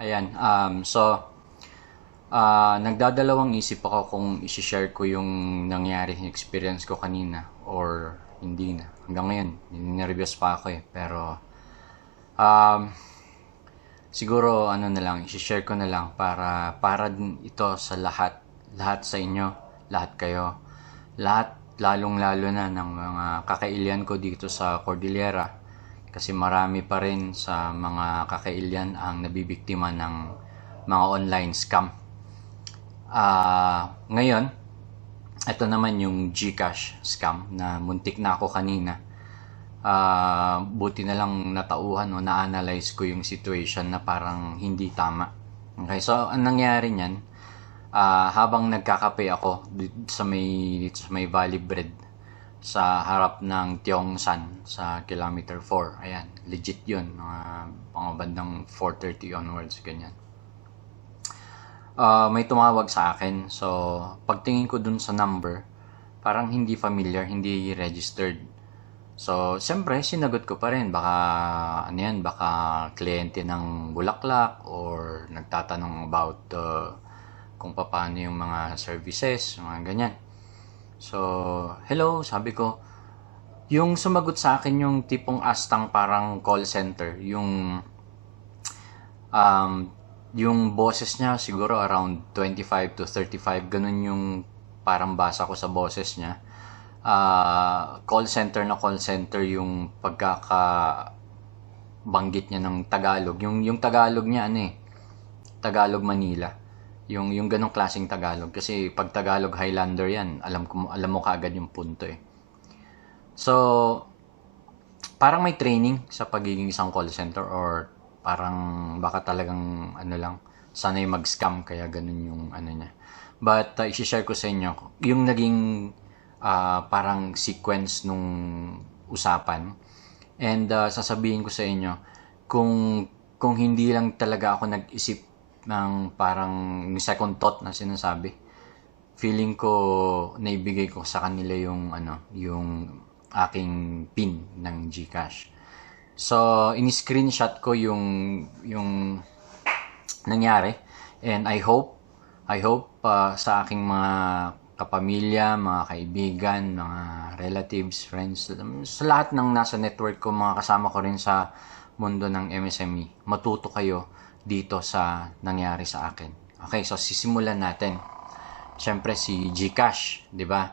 Ayan, nagdadalawang isip ako kung isi-share ko yung nangyari, yung experience ko kanina or hindi na. Hanggang ngayon, nervous pa ako eh. Pero, um, siguro ano na lang, isi-share ko na lang para din ito sa lahat sa inyo, lahat kayo, lahat lalong-lalo na ng mga kakailian ko dito sa Cordillera kasi marami pa rin sa mga kakailian ang nabibiktima ng mga online scam. Ngayon, ito naman yung GCash scam na muntik na ako kanina. Buti na lang natauhan o na-analyze ko yung situation na parang hindi tama. Okay, so ang nangyari niyan, habang nagkakape ako dito sa may Valley Bread sa harap ng Tiongsan sa kilometer 4. Ayan, legit yun. Mga bandang 4:30 onwards, ganyan. May tumawag sa akin. So, pagtingin ko dun sa number, parang hindi familiar, hindi registered. So, siyempre, sinagot ko pa rin. Baka, ano yan, baka kliyente ng Bulaklak or nagtatanong about kung paano yung mga services, mga ganyan. So, hello, sabi ko. Yung sumagot sa akin yung tipong astang parang call center, um, yung boses niya siguro around 25 to 35, ganun yung parang basa ko sa boses niya. Call center na call center yung pagkakabanggit niya ng Tagalog. Yung Tagalog niya ano eh, Tagalog Manila. Yung ganong klaseng Tagalog kasi pag Tagalog Highlander yan, alam mo kaagad yung punto eh. So, parang may training sa pagiging isang call center or parang baka talagang ano lang, sanay mag-scam kaya ganun yung ano niya. But i-share ko sa inyo yung naging parang sequence nung usapan. And sasabihin ko sa inyo kung hindi lang talaga ako nag-isip ng parang second thought na sinasabi, feeling ko naibigay ko sa kanila yung aking pin ng GCash. So, in-screenshot ko yung nangyari and I hope sa aking mga kapamilya, mga kaibigan, mga relatives, friends, sa lahat ng nasa network ko, mga kasama ko rin sa mundo ng MSME, matuto kayo dito sa nangyari sa akin. Okay, so sisimulan natin. Siyempre si GCash, di ba?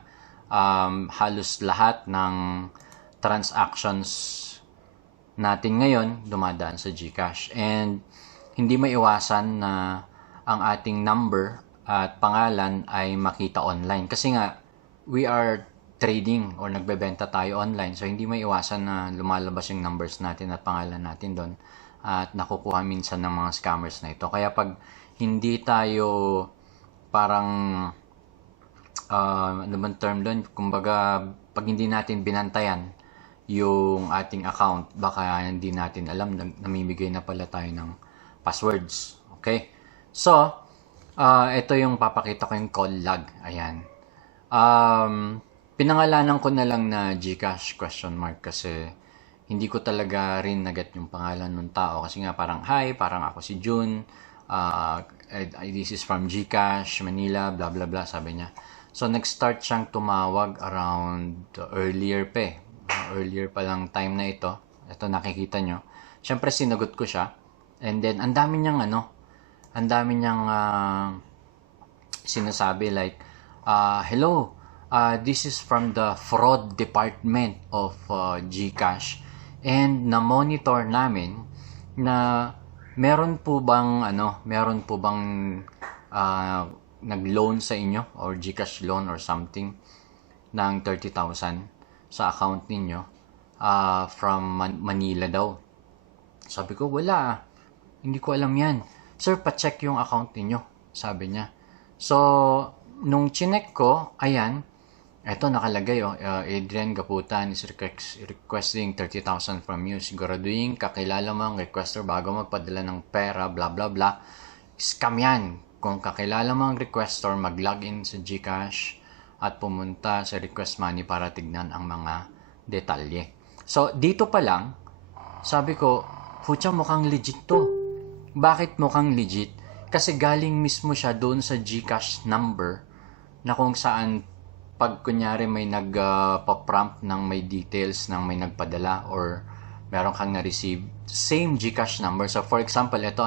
Halos lahat ng transactions natin ngayon dumadaan sa GCash. And hindi maiwasan na ang ating number at pangalan ay makita online. Kasi nga, we are trading or nagbebenta tayo online. So, hindi maiwasan na lumalabas yung numbers natin at pangalan natin doon. At nakukuha minsan ng mga scammers na ito. Kaya pag hindi tayo parang ano bang term doon? Kumbaga, pag hindi natin binantayan yung ating account, baka hindi natin alam, namimigay na pala tayo ng passwords. Okay? So, ito yung papakita ko yung call log. Ayan. Pinangalanan ko na lang na GCash question mark kasi hindi ko talaga rin naget yung pangalan ng tao kasi nga parang hi, parang ako si June, this is from GCash Manila, blah blah blah, sabi niya. So nag-start siyang tumawag around earlier pa lang time na ito. Ito nakikita nyo. Siyempre sinagot ko siya and then ang dami niyang sinasabi like hello, this is from the fraud department of GCash and na-monitor namin na meron po bang nag-loan sa inyo or GCash loan or something ng 30,000 sa account ninyo from Manila daw. Sabi ko, wala. Hindi ko alam yan. Sir, pa-check yung account ninyo. Sabi niya. So, nung chinek ko, ayan, eto nakalagay, Adrian Gaputan is requesting 30,000 from you. Siguraduhin kakilala mo ang requester bago magpadala ng pera, blah blah blah. Scam yan. Kung kakilala mo ang requester, mag-login sa GCash at pumunta sa request money para tignan ang mga detalye. So, dito pa lang, sabi ko, putya, mukhang legit to. Bakit mukhang legit? Kasi galing mismo siya doon sa GCash number na kung saan pag kunyari may nagpa-prompt ng may details ng may nagpadala or meron kang na-receive, same GCash number. So for example, ito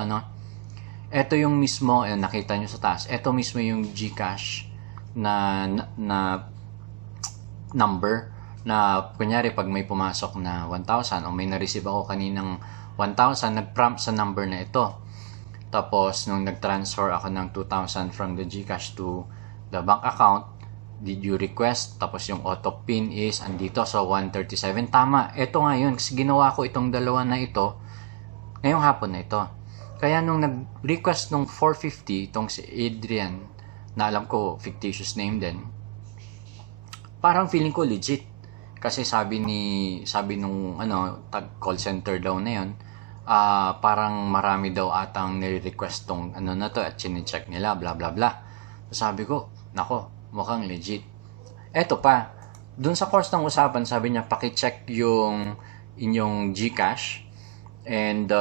yung mismo, nakita nyo sa taas, ito mismo yung GCash na number na kunyari pag may pumasok na 1,000 o may na-receive ako kaninang 1,000, nag-prompt sa number na ito. Tapos, nung nag-transfer ako ng 2,000 from the GCash to the bank account, did you request? Tapos yung auto pin is andito, so 137. Tama, ito nga yun. Kasi ginawa ko itong dalawa na ito ngayong hapon na ito. Kaya nung nag-request nung 450, itong si Adrian, na alam ko, fictitious name din, parang feeling ko legit. Kasi sabi nung tag call center daw na yun, parang marami daw atang nire-request tong na to at chine-check nila, bla bla bla. Sabi ko, nako, mukhang legit. Eto pa, dun sa course ng usapan, sabi niya, paki-check yung inyong GCash and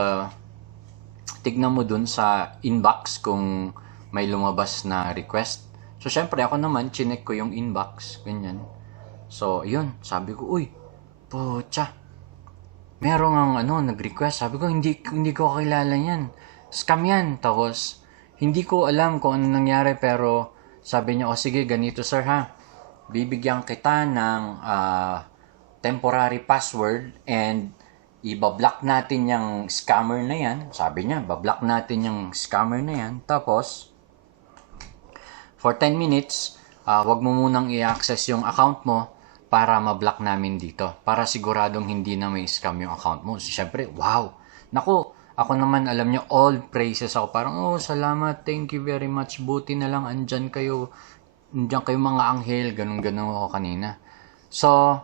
tignan mo dun sa inbox kung may lumabas na request. So, syempre, ako naman, chinek ko yung inbox, ganyan. So, yun, sabi ko, uy, pucha, merong nag-request. Sabi ko, hindi ko kilala yan. Scam yan. Tapos, hindi ko alam kung ano nangyari, pero sabi niya, sige, ganito sir ha. Bibigyan kita ng temporary password and ibablock natin yung scammer na yan. Sabi niya, bablock natin yung scammer na yan. Tapos, for 10 minutes, wag mo munang i-access yung account mo para ma-block namin dito. Para siguradong hindi na may scam yung account mo. So, syempre, wow! Naku, ako naman, alam nyo, all praises ako. Parang, salamat, thank you very much. Buti na lang, andyan kayo mga anghel. Ganun ako kanina. So,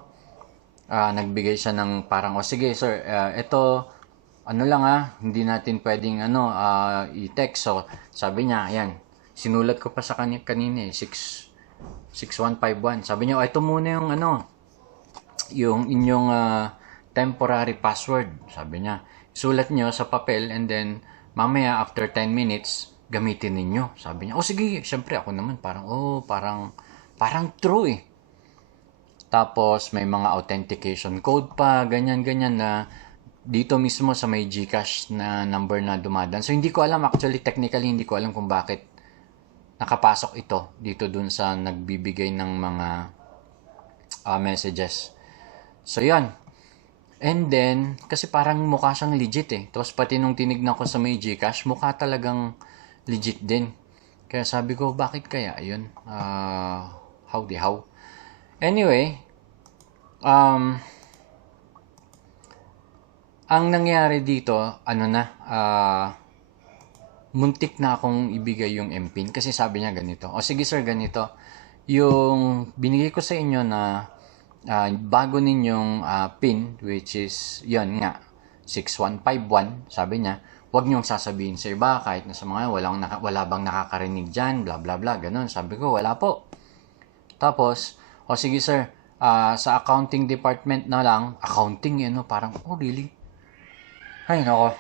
nagbigay siya ng parang, sige sir, ito, hindi natin pwedeng i-text. So, sabi niya, ayan, sinulat ko pa sa kanina 6151. Sabi niya, ito muna yung inyong temporary password. Sabi niya, sulat niyo sa papel and then mamaya after 10 minutes, gamitin ninyo. Sabi niya, sige, syempre ako naman parang true eh. Tapos may mga authentication code pa, ganyan na dito mismo sa may GCash na number na dumadaan. So hindi ko alam, actually technically hindi ko alam kung bakit nakapasok ito dito dun sa nagbibigay ng mga messages. So yan. And then, kasi parang mukha siyang legit eh. Tapos pati nung tinignan ko sa may GCash, mukha talagang legit din. Kaya sabi ko, bakit kaya? Ayun. How? Anyway, ang nangyari dito, muntik na akong ibigay yung MPIN kasi sabi niya ganito. Sige sir, ganito. Yung binigay ko sa inyo na bago ninyong PIN, which is, yun nga, 6151, sabi niya, huwag niyong sasabihin sa iba kahit na sa mga wala bang nakakarinig dyan, bla bla bla, ganun. Sabi ko, wala po. Tapos, sige sir, sa accounting department na lang, accounting parang, really? Ay, nako.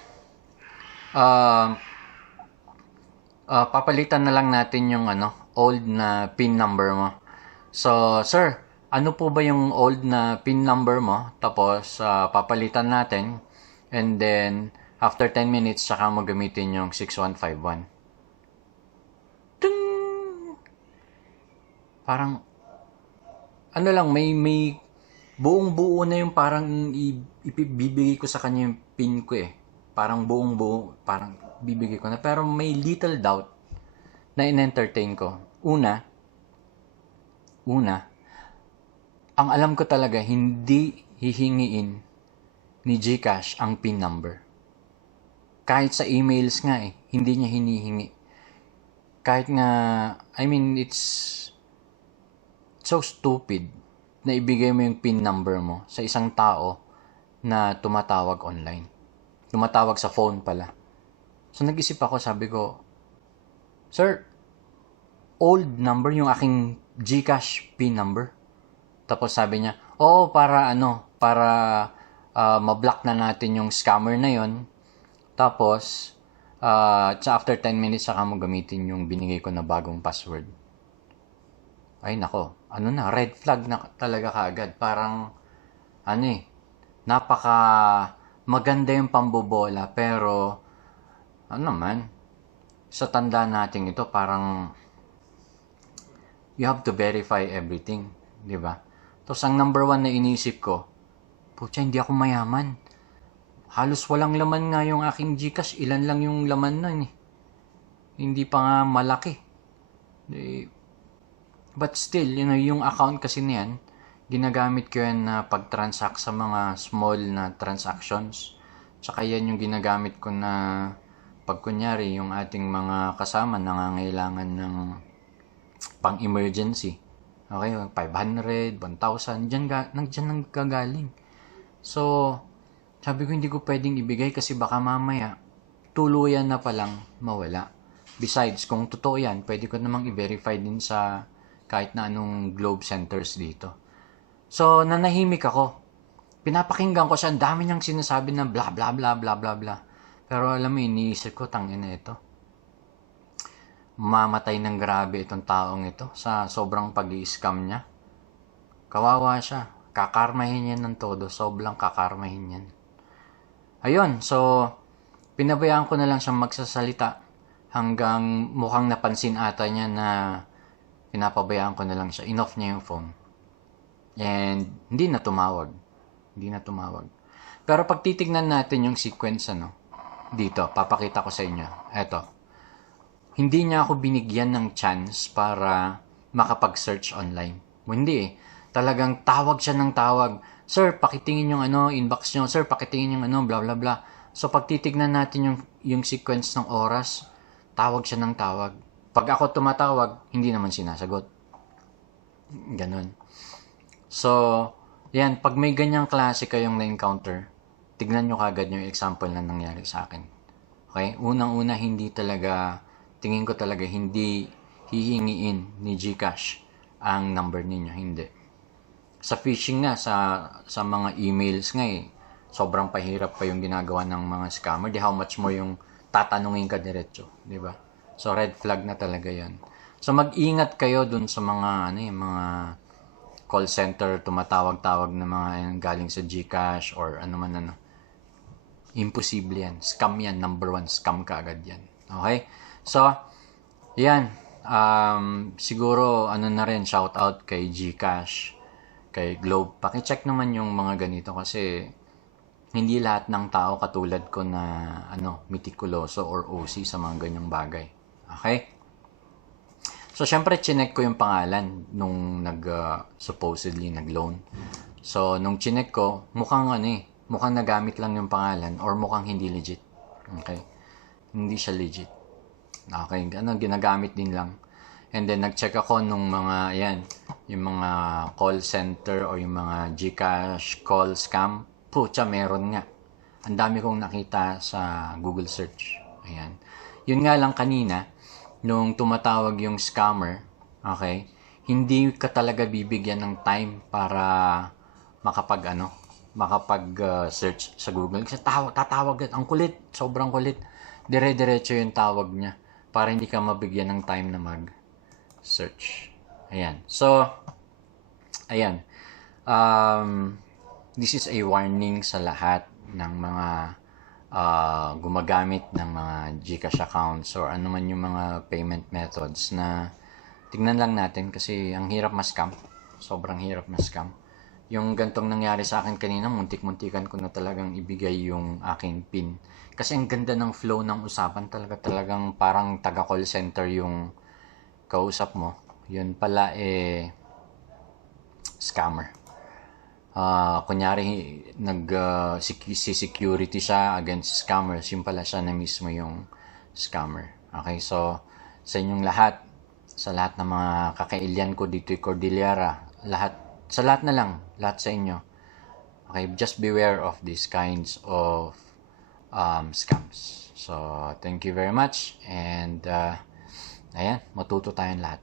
Papalitan na lang natin yung old na PIN number mo. So, sir, ano po ba yung old na PIN number mo? Tapos, papalitan natin. And then, after 10 minutes, saka mo gamitin yung 6151. Ding! Parang, may buong-buo na yung parang ibibigay ko sa kanya yung PIN ko eh. Parang buong-buo, parang bibigay ko na. Pero may little doubt na in-entertain ko. Una, ang alam ko talaga, hindi hihingiin ni GCash ang PIN number. Kahit sa emails nga hindi niya hinihingi. Kahit nga, it's so stupid na ibigay mo yung PIN number mo sa isang tao na tumatawag online. Tumatawag sa phone pala. So nag-isip ako, sabi ko, sir, old number yung aking GCash PIN number. Tapos sabi niya, para mablock na natin yung scammer na yon. Tapos, After 10 minutes, saka mo gamitin yung binigay ko na bagong password. Ay, nako. Ano na, red flag na talaga kaagad. Parang, napaka maganda yung pambobola. Pero, sa tanda natin ito, parang, you have to verify everything. Diba? Tapos, ang number one na inisip ko, pucha, hindi ako mayaman. Halos walang laman nga yung aking GCash. Ilan lang yung laman nun eh. Hindi pa nga malaki. But still, yung account kasi niyan, ginagamit ko yan na pag-transact sa mga small na transactions. Tsaka yan yung ginagamit ko na pag kunyari yung ating mga kasama nangangailangan ng pang-emergency. Okay, 500, 1,000, dyan nang gagaling. So, sabi ko hindi ko pwedeng ibigay kasi baka mamaya tuluyan na palang mawala. Besides, kung totoo yan, pwede ko namang i-verify din sa kahit na anong Globe Centers dito. So, nanahimik ako. Pinapakinggan ko siya, ang dami niyang sinasabi na bla bla bla bla bla bla. Pero alam mo, iniisip ko, tangina ito. Mamatay ng grabe itong taong ito sa sobrang pag-i-scam niya. Kawawa siya. Kakarmahin yan ng todo. Sobrang kakarmahin yan. Ayun, so, pinabayaan ko na lang siyang magsasalita hanggang mukhang napansin ata niya na pinapabayaan ko na lang siya. Inoff niya yung phone. And hindi na tumawag. Pero pag titignan natin yung sequence, dito, papakita ko sa inyo. Eto. Hindi niya ako binigyan ng chance para makapag-search online. Hindi eh. Talagang tawag siya ng tawag. Sir, pakitingin yung inbox nyo. Sir, pakitingin yung bla bla bla. So, pag titignan natin yung sequence ng oras, tawag siya ng tawag. Pag ako tumatawag, hindi naman sinasagot. Ganon. So, yan. Pag may ganyang klase kayong na-encounter, tignan nyo kagad yung example na nangyari sa akin. Okay? Unang-una, tingin ko talaga, hindi hihingiin ni GCash ang number ninyo. Hindi. Sa phishing nga, sa mga emails nga sobrang pahirap pa yung ginagawa ng mga scammer. How much more yung tatanungin ka diretso, di ba? So, red flag na talaga yan. So, mag-ingat kayo dun sa mga, mga call center, tumatawag-tawag na mga galing sa GCash or Imposible yan. Scam yan. Number one, scam ka agad yan. Okay? So, yan. Siguro, na rin, shout out kay GCash, kay Globe. Paki-check naman yung mga ganito kasi hindi lahat ng tao katulad ko na mitikuloso or OC sa mga ganyang bagay. Okay? So, syempre, chinek ko yung pangalan nung supposedly nag-loan. So, nung chinek ko, mukhang nagamit lang yung pangalan or mukhang hindi legit. Okay? Hindi siya legit. Okay? Ginagamit din lang. And then, nag-check ako nung mga, yung mga call center o yung mga GCash call scam. Pucha, meron nga. Ang dami kong nakita sa Google search. Ayan. Yun nga lang kanina, nung tumatawag yung scammer, okay, hindi ka talaga bibigyan ng time para makapag-search sa Google. Kasi tatawag, ang kulit, sobrang kulit. Dire-diretso yung tawag niya para hindi ka mabigyan ng time na mag-search. Ayan. So, ayan. This is a warning sa lahat ng mga gumagamit ng mga GCash accounts or ano man yung mga payment methods na tignan lang natin kasi ang hirap ma-scam. Sobrang hirap ma-scam. Yung gantong nangyari sa akin kanina, muntik-muntikan ko na talagang ibigay yung aking PIN. Kasi ang ganda ng flow ng usapan, talagang parang taga-call center yung kausap mo. Yun pala scammer. Kunyari nag-security siya against scammers, yung pala siya na mismo yung scammer. Okay, so sa inyong lahat, sa lahat ng mga kakailian ko dito yung Cordillera, sa lahat sa inyo, okay, just beware of these kinds of scams. So thank you very much and ayan, matuto tayong lahat.